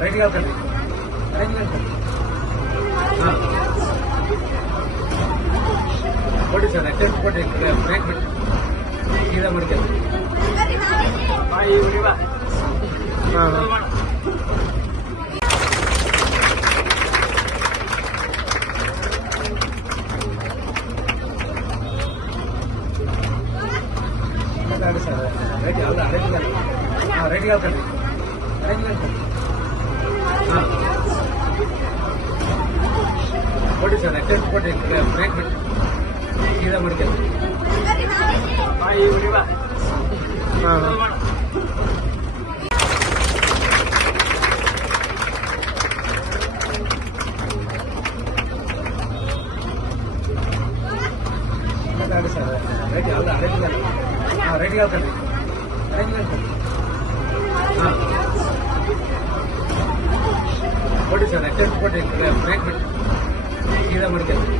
Ready ಆಗ್ತದೆ arrangement ಹಾಂ. ಕೊಡಿ ಸರ್ ಅಟೆಂಡ್ ಕೊಡಿ ಬ್ರೇಕ್ ಬಿಟ್ಟು ಸೀದಾ ಮಾಡ್ಕೊಂಡು ಹಾಂ ಹಾಂ. ಮಾತಾಡಿ ಸರ್. ರೈಟ್ ಅಲ್ಲ ಅರೇಂಜ್ಮೆಂಟ್ ಹಾಂ ರೆಡಿ ಆಗ್ತದೆ ಅರೇಂಜ್ಮೆಂಟ್ ಹಾಂ ಕೊಡಿ ಸರ್ ಅಟೆಂಡ್ ಕೊಡಿ ಬ್ರೇಕ್ ಬಿಟ್ಟು ಸೀದಾ ಮಾಡ್ಕೊಂಡು ಹಾಂ ಹಾಂ ಮಾತಾಡಿ ಸರ್ ರೆಡಿ ಅಲ್ಲ ಅರೇಂಜ್ಮೆಂಟ್ ಹಾಂ ರೆಡಿ ಆಗ್ತದೆ ಅರೇಂಜ್ಮೆಂಟ್ ಹಾಂ ಕೊಡಿ ಸರ್ ಅಟೆಂಪ್ಟ್ ಕೊಡಿ ಬ್ರೇಕ್ ಬಿಟ್ಟು ಸೀದಾ ಮಾಡ್ಕೊಂಡು